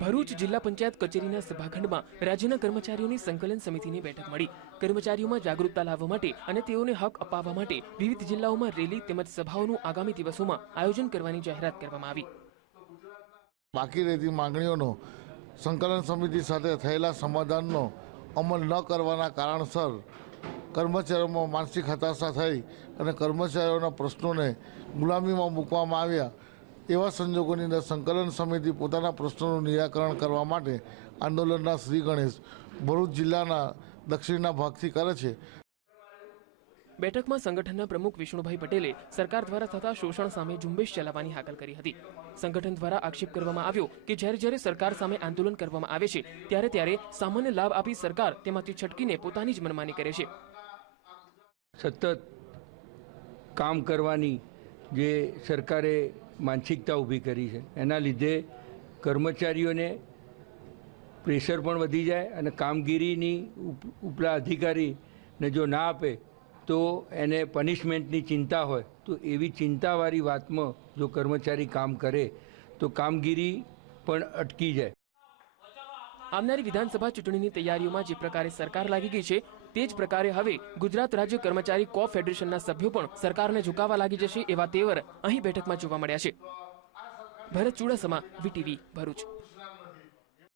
ભરૂચ જિલ્લા પંચાયત કચેરીના સભાખંડમાં રાજ્યના કર્મચારીઓની સંકલન સમિતિની બેઠક મળી. કર્મચારીઓમાં જાગૃતતા લાવવા માટે અને તેઓને હક અપાવવા માટે વિવિધ જિલ્લાઓમાં રેલી તેમજ સભાઓનું આગામી દિવસોમાં આયોજન કરવાની જાહેરાત કરવામાં આવી. બાકી રહેતી માંગણીઓનો સંકલન સમિતિ સાથે થયેલા સમાધાનનો અમલ ન કરવાના કારણસર કર્મચારીઓમાં માનસિક હતાશા થઈ અને કર્મચારીઓના પ્રશ્નોને ગુલામીમાં મૂકવામાં આવ્યા એવા સંજોગોની અંદર સંકલન સમિતિ પોતાના પ્રશ્નોનું નિરાકરણ કરવા માટે આંદોલનના શ્રી ગણેશ ભરૂચ જિલ્લાના દક્ષિણના ભાગથી કરે છે. બેઠકમાં સંગઠનના પ્રમુખ વિષ્ણુભાઈ પટેલે સરકાર દ્વારા થતા શોષણ સામે ઝુંબેશ ચલાવવાની હાકલ કરી હતી. સંગઠન દ્વારા આક્ષેપ કરવામાં આવ્યો કે જ્યારે જ્યારે સરકાર સામે આંદોલન કરવામાં આવે છે ત્યારે ત્યારે સામાન્ય લાભ આપી સરકાર તેમાંથી છટકીને પોતાની જ મનમાની કરે છે. સતત કામ કરવાની જે સરકારે માનસિકતા ઊભી કરી છે. એના લીધે કર્મચારીઓને પ્રેશર પણ વધી જાય અને કામગીરીની ઉપ- ઉપલા અધિકારીને જો ના આપે, તો એને પનિશમેન્ટની ચિંતા હોય. તો એવી ચિંતાવાળી વાતમાં જો કર્મચારી કામ કરે, તો કામગીરી પણ અટકી જાય. આવનારી વિધાનસભા ચૂંટણીની તૈયારીઓમાં જે પ્રકારે સરકાર લાગી ગઈ છે તે જ પ્રકારે હવે ગુજરાત રાજ્ય કર્મચારી કો ફેડરેશનના સભ્યો પણ સરકારને ઝુકાવા લાગી જશે એવા તેવર અહીં બેઠકમાં જોવા મળ્યા છે. ભરત ચુડાસમા વીટીવી, ભરૂચ.